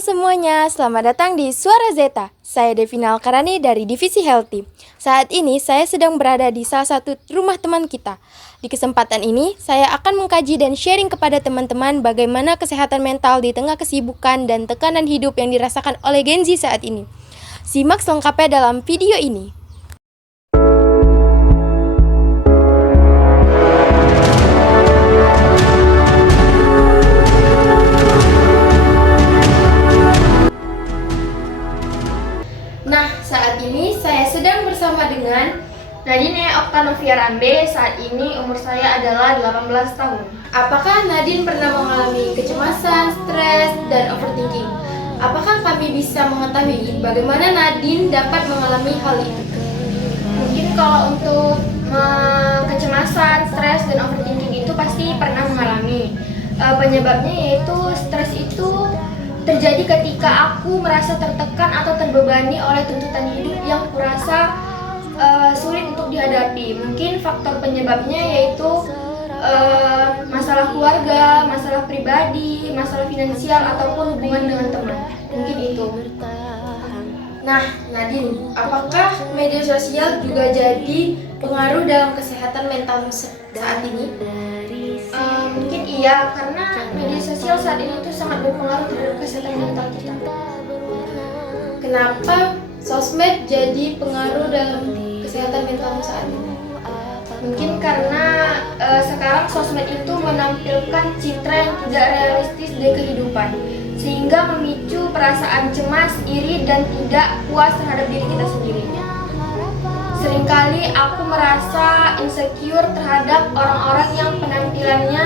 semuanya, selamat datang di Suara Zeta. Saya Devina Alkarani dari Divisi Healthy. Saat ini saya sedang berada di salah satu rumah teman kita. Di kesempatan ini, saya akan mengkaji dan sharing kepada teman-teman bagaimana kesehatan mental di tengah kesibukan dan tekanan hidup yang dirasakan oleh Gen Z saat ini. Simak selengkapnya dalam video ini. Nah, saat ini saya sedang bersama dengan Nadine Oktanovia Rambe. Saat ini umur saya adalah 18 tahun. apakah Nadine pernah mengalami kecemasan, stres, dan overthinking? Apakah kami bisa mengetahui bagaimana Nadine dapat mengalami hal itu? Mungkin kalau untuk kecemasan, stres, dan overthinking itu pasti pernah mengalami. Penyebabnya yaitu stres itu terjadi ketika aku merasa tertekan atau terbebani oleh tuntutan hidup yang kurasa sulit untuk dihadapi. Mungkin faktor penyebabnya yaitu masalah keluarga, masalah pribadi, masalah finansial, ataupun hubungan dengan teman. Mungkin itu. Nah, Nadine, apakah media sosial juga jadi pengaruh dalam kesehatan mental saat ini? Mungkin iya, karena media sosial saat ini tuh sangat berpengaruh terhadap kesehatan mental kita. Kenapa sosmed jadi pengaruh dalam kesehatan mental saat ini? Mungkin karena sekarang sosmed itu menampilkan citra yang tidak realistis dari kehidupan, sehingga memicu perasaan cemas, iri, dan tidak puas terhadap diri kita sendiri. Seringkali aku merasa insecure terhadap orang-orang yang penampilannya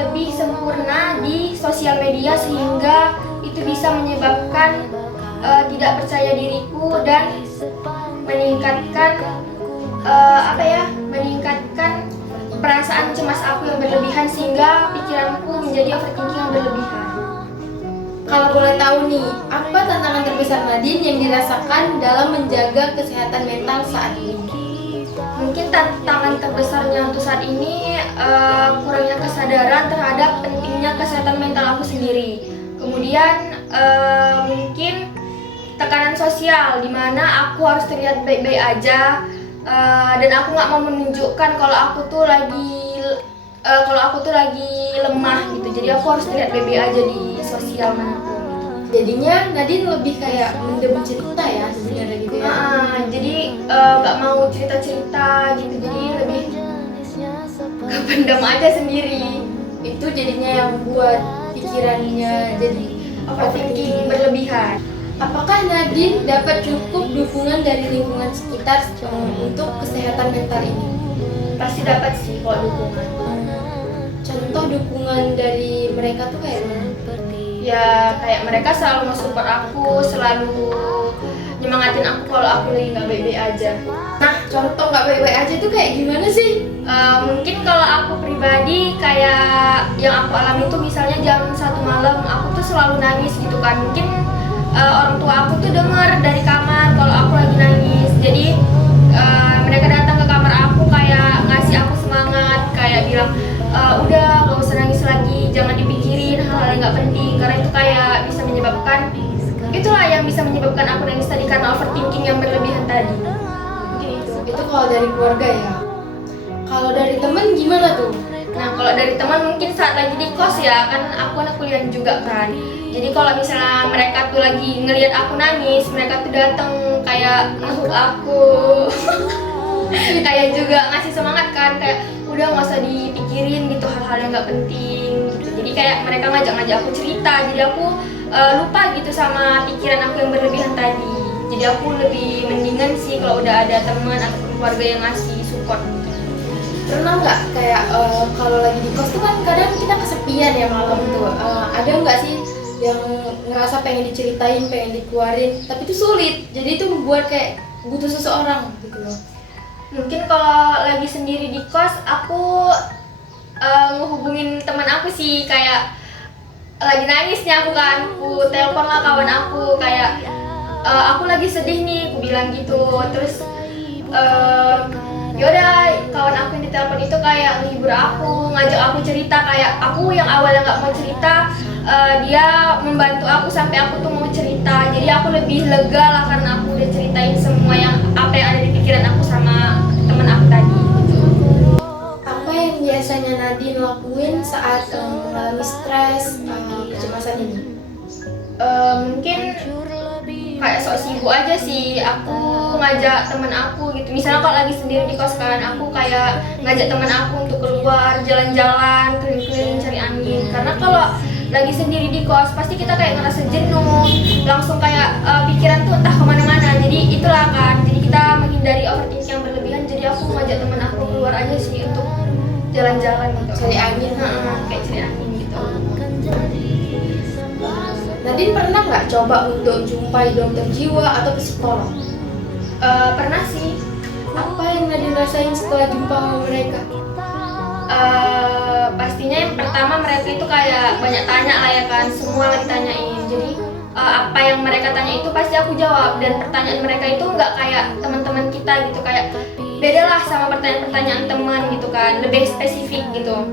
lebih sempurna di sosial media, sehingga itu bisa menyebabkan tidak percaya diriku dan meningkatkan meningkatkan perasaan cemas aku yang berlebihan, sehingga pikiranku menjadi overthinking yang berlebihan. Kalau boleh tahu nih, apa tantangan terbesar Nadine yang dirasakan dalam menjaga kesehatan mental saat ini? Mungkin tantangan terbesarnya untuk saat ini kurangnya kesadaran terhadap pentingnya kesehatan mental aku sendiri. Kemudian mungkin tekanan sosial, di mana aku harus terlihat baik-baik aja, dan aku nggak mau menunjukkan kalau aku tuh lagi lemah gitu. Jadi aku harus terlihat baik-baik aja di sosial manapun. Jadinya Nadine lebih kayak mendem cerita ya sebenarnya gitu ya. Jadi nggak mau cerita-cerita gitu, jadi lebih kependam aja sendiri. Itu jadinya yang buat pikirannya jadi Overthinking berlebihan. Apakah Nadine dapat cukup dukungan dari lingkungan sekitar untuk kesehatan mental ini? Pasti dapat sih kalau dukungan. Contoh dukungan dari mereka tuh kayak mana? Ya kayak mereka selalu nge-support aku, selalu nyemangatin aku kalau aku lagi nggak baik-baik aja. Nah, contoh nggak baik-baik aja tuh kayak gimana sih? Mungkin kalau aku pribadi, kayak yang aku alami itu misalnya jam 1 malam aku tuh selalu nangis gitu kan. Mungkin orang tua aku tuh denger dari kamar kalau aku lagi nangis. Jadi mereka datang ke kamar aku kayak ngasih aku semangat, kayak bilang udah gak usah nangis lagi, jangan dipikirin hal-hal yang gak penting, karena itu kayak bisa menyebabkan, itulah yang bisa menyebabkan aku nangis tadi, karena overthinking yang berlebihan tadi. Mungkin Itu kalau dari keluarga ya. Kalau dari temen gimana tuh? Nah, kalau dari teman mungkin saat lagi di kos ya, kan aku anak kuliah juga kan. Jadi kalau misalnya mereka tuh lagi ngelihat aku nangis, mereka tuh datang kayak ngeluk aku. Kayak juga ngasih semangat kan, kayak udah nggak usah dipikirin gitu hal-hal yang nggak penting gitu. Jadi kayak mereka ngajak-ngajak aku cerita, jadi aku lupa gitu sama pikiran aku yang berlebihan tadi. Jadi aku lebih mendingan sih kalau udah ada teman atau keluarga yang ngasih support. Pernah nggak kayak kalau lagi di kos tuh kan kadang kita kesepian ya malam tuh. Ada nggak sih yang ngerasa pengen diceritain, pengen dikeluarin, tapi itu sulit. Jadi itu membuat kayak butuh seseorang gitu loh. Mungkin kalau lagi sendiri di kos, aku ngehubungin teman aku sih, kayak lagi nangis nih aku kan, aku telepon lah kawan aku, kayak aku lagi sedih nih, aku bilang gitu. Terus yaudah kawan aku yang ditelepon itu kayak ngehibur aku, ngajak aku cerita, kayak aku yang awalnya nggak mau cerita dia membantu aku sampai aku tuh mau cerita. Jadi aku lebih lega lah karena aku udah ceritain semua apa yang ada di pikiran aku sama teman aku tadi. Apa yang biasanya Nadine lakuin saat mengalami stres, kecemasan ini? Mungkin kayak sok sibuk aja sih. Aku ngajak temen aku gitu. Misalnya kalau lagi sendiri di kos kan, aku kayak ngajak temen aku untuk keluar jalan-jalan, keliling-keliling cari angin. Karena kalau lagi sendiri di kos pasti kita kayak ngerasa jenuh, langsung kayak pikiran tuh entah kemana-mana. Jadi itulah kan. Jadi kita menghindari overthinking yang berlebihan. Jadi aku ngajak temen aku keluar aja sih untuk jalan-jalan gitu. Cari angin, Kayak cari angin gitu. Nadine pernah nggak coba untuk jumpai dokter jiwa atau psikolog? Pernah sih. Apa yang Nadine rasain setelah jumpa sama mereka? Pastinya yang pertama mereka itu kayak banyak tanya lah ya kan, semua lagi tanyain. Jadi apa yang mereka tanya itu pasti aku jawab, dan pertanyaan mereka itu nggak kayak teman-teman kita gitu, kayak beda lah sama pertanyaan-pertanyaan teman gitu kan, lebih spesifik gitu.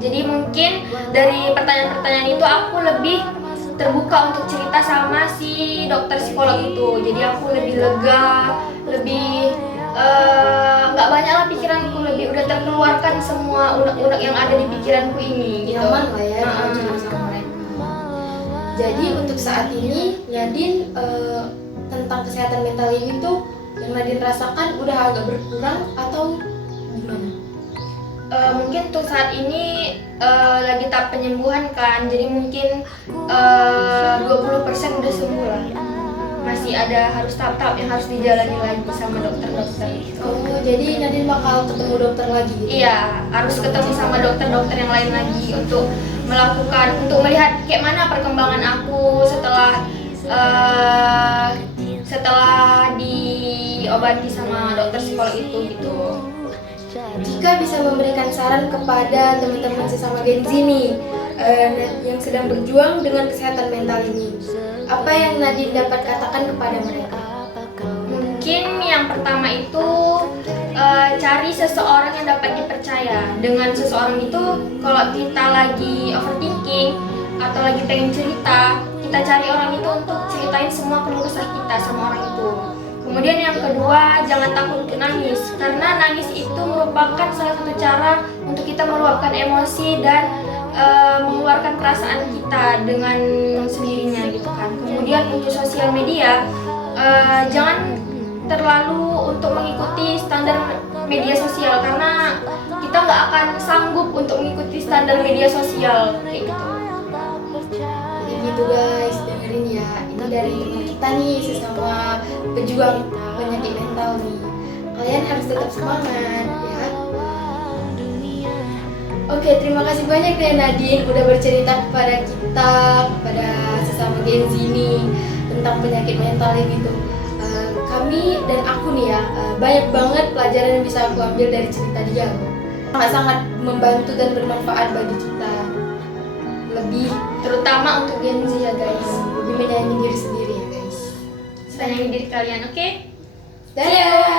Jadi mungkin dari pertanyaan-pertanyaan itu aku lebih terbuka untuk cerita sama si dokter psikolog itu. Jadi aku lebih lega, lebih nggak banyak lah pikiranku, lebih udah terkeluarkan semua unek-unek yang ada di pikiranku ini gitu. Nyaman lah ya dengan sama mereka. Jadi untuk saat ini Nadine tentang kesehatan mental ini tuh yang Nadine rasakan udah agak berkurang atau gimana? Mungkin untuk saat ini lagi tahap penyembuhan kan, jadi mungkin 20% udah sembuh lah. Masih ada harus tahap-tahap yang harus dijalani lagi sama dokter-dokter gitu. Oh, jadi Nadine bakal ketemu dokter lagi gitu? Iya, harus ketemu sama dokter-dokter yang lain lagi untuk melihat kayak mana perkembangan aku setelah diobati sama dokter psikolog itu gitu. Jika bisa memberikan saran kepada teman-teman sesama Gen Z nih yang sedang berjuang dengan kesehatan mental ini, apa yang Nadine dapat katakan kepada mereka? Mungkin yang pertama itu cari seseorang yang dapat dipercaya. Dengan seseorang itu kalau kita lagi overthinking atau lagi pengen cerita, kita cari orang itu untuk ceritain semua keluh kesah kita sama orang itu. Kemudian yang kedua, jangan takut untuk nangis, karena nangis itu merupakan salah satu cara untuk kita meluapkan emosi dan mengeluarkan perasaan kita dengan sendirinya gitu kan. Kemudian untuk sosial media, jangan terlalu untuk mengikuti standar media sosial, karena kita nggak akan sanggup untuk mengikuti standar media sosial kayak gitu. Jadi gitu guys, dengerin ya, ini dari teman kita nih sesama pejuang penyakit mental nih. Kalian harus tetap semangat ya. Oke, terima kasih banyak ya Nadine udah bercerita kepada kita, kepada sesama Gen Z ini tentang penyakit mental ini tuh. Kami dan aku nih ya, banyak banget pelajaran yang bisa aku ambil dari cerita dia. Sangat-sangat membantu dan bermanfaat bagi kita. Lebih Terutama untuk Gen Z ya guys. lebih menyayangi diri sendiri ya guys. Sayangi diri kalian, oke? Dadah.